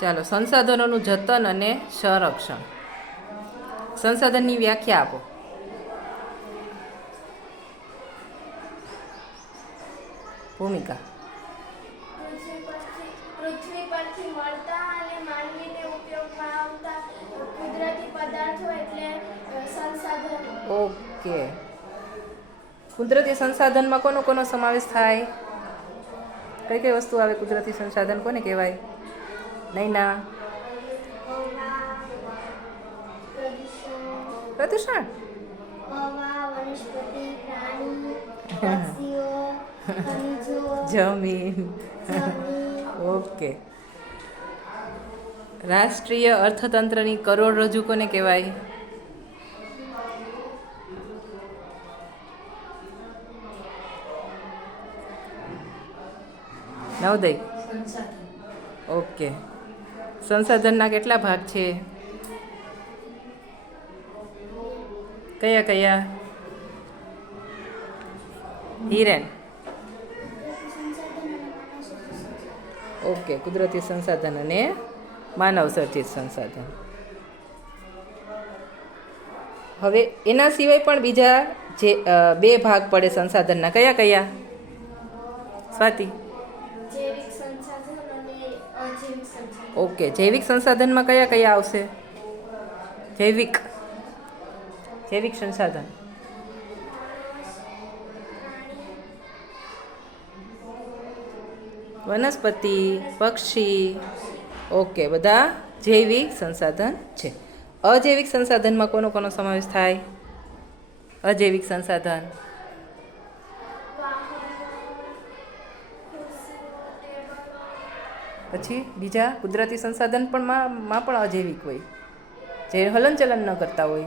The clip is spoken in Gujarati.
ચાલો, સંસાધનોનું જતન અને સંરક્ષણ. સંસાધનની વ્યાખ્યા આપો. ભૂમિકા. પૃથ્વી પરથી મળતા અને માનવીને ઉપયોગમાં આવતા કુદરતી પદાર્થો એટલે સંસાધનો. ઓકે. કુદરતી સંસાધનમાં કોનો કોનો સમાવેશ થાય? કઈ કઈ વસ્તુ આવે? કુદરતી સંસાધન કોને કહેવાય? નૈના. પ્રદૂષણ. હવા, વનસ્પતિ, પ્રાણી, પક્ષીઓ, ખનિજો, જમીન. ઓકે. રાષ્ટ્રીય અર્થતંત્રની કરોડરજ્જુ કોને કહેવાય? નવોદય. ઓકે. સંસાધનના કેટલા ભાગ છે? કયા કયા? હિરેન. ઓકે. કુદરતી સંસાધન અને માનવ સર્જિત સંસાધન. હવે એના સિવાય પણ બીજા જે બે ભાગ પડે સંસાધનના, કયા કયા? સ્વાતિ. જૈવિક સંસાધન અને અજૈવિક સંસાધન. ઓકે. જૈવિક સંસાધનમાં કયા કયા આવશે? જૈવિક સંસાધન. વનસ્પતિ, પક્ષી. ઓકે. બધા જૈવિક સંસાધન છે. અજૈવિક સંસાધનમાં કોનો કોનો સમાવેશ થાય? અજૈવિક સંસાધન. પછી બીજા કુદરતી સંસાધન પણ માં પણ અજૈવિક હોય, જે હલનચલન ન કરતા હોય.